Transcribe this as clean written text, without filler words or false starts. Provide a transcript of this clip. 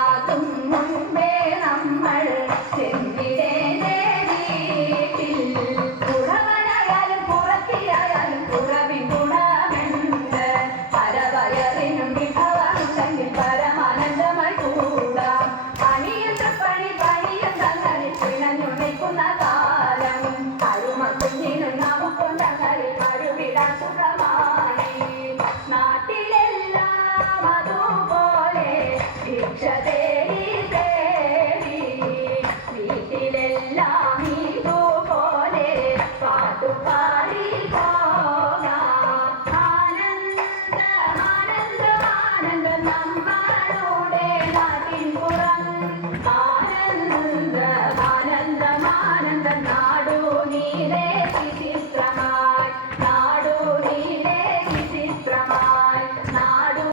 രാത്രിയാകും മുൻപേ നമ്മൾ ചെന്നിടേണ്ടേ വീട്ടിൽ. കുടവനായാലും പുറത്തിയായാലും കുറവിൻ ഗുണമെന്ത്? പരവയറിനും വിഭവമുണ്ടെങ്കിൽ പരമാനന്ദമായി കൂടാം. പണിയും തൃപ്പണി പണിയും തങ്ങളിൽ പിണഞ്ഞുണിക്കുന്ന കാലം. അരുമക്കുഞ്ഞിനും നമുക്കുണ്ടങ്ങളിൽ മഴുവിടാൻ സുഖമാണ്. നാട്ടിലെല്ലാം അതുപോലെ ഭിക്ഷ തേടി തേടി, വീട്ടിലെല്ലാം ഇതുപോലെ പാട്ടുപാടി പോകാം. ആനന്ദം ആനന്ദം ആനന്ദം നമ്മളുടെ നാട്ടിൻ പുറം. ആനന്ദം ആനന്ദം ആനന്ദം.